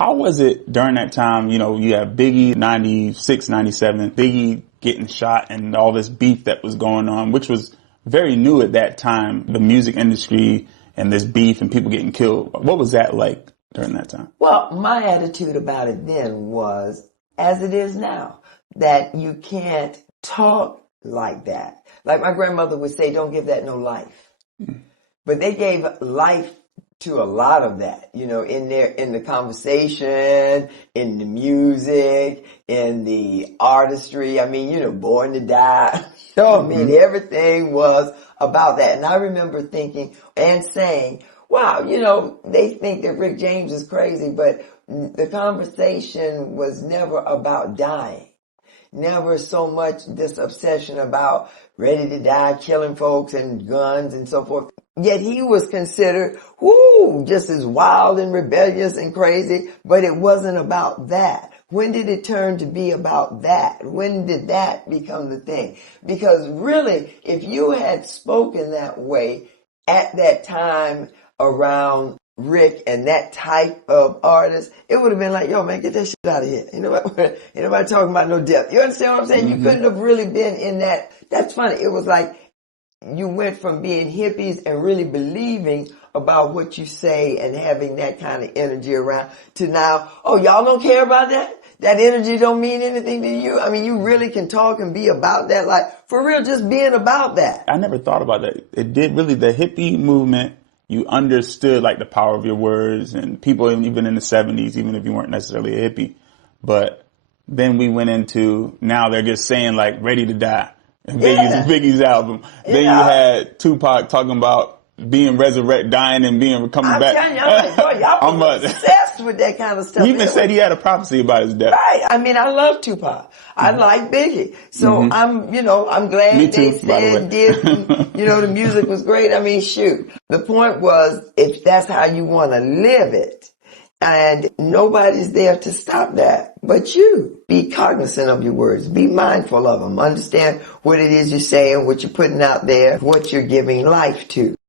How was it during that time? You know, you have Biggie, 96, 97, Biggie getting shot and all this beef that was going on, which was very new at that time, the music industry and this beef and people getting killed. What was that like during that time? Well, my attitude about it then was, as it is now, that you can't talk like that. Like my grandmother would say, don't give that no life. But they gave life to a lot of that, you know, in the conversation, in the music, in the artistry. I mean, you know, Born to Die. You know, I mean, everything was about that. And I remember thinking and saying, wow, you know, they think that Rick James is crazy, but the conversation was never about dying. Never so much this obsession about ready to die, killing folks and guns and so forth. Yet he was considered, just as wild and rebellious and crazy, but it wasn't about that. When did it turn to be about that? When did that become the thing? Because really, if you had spoken that way at that time around Rick and that type of artist, it would have been like, yo, man, get that shit out of here. Ain't nobody talking about no death. You understand what I'm saying? You couldn't have really been in that. That's funny. It was like you went from being hippies and really believing about what you say and having that kind of energy around to now, oh, y'all don't care about that? That energy don't mean anything to you? I mean, you really can talk and be about that, like, for real, just being about that. I never thought about that. It did really, the hippie movement, you understood like the power of your words, and people even in the 70s, even if you weren't necessarily a hippie. But then we went into, now they're just saying like Ready to Die, Biggie's album. Yeah. Then you had Tupac talking about being resurrected, dying and coming back. I'm telling you, I'm like, boy, y'all was obsessed with that kind of stuff. He even said he had a prophecy about his death. Right. I mean, I love Tupac. I like Biggie. So I'm glad Me too, they said, the music was great. I mean, shoot. The point was, if that's how you want to live it, and nobody's there to stop that but you. Be cognizant of your words. Be mindful of them. Understand what it is you're saying, what you're putting out there, what you're giving life to.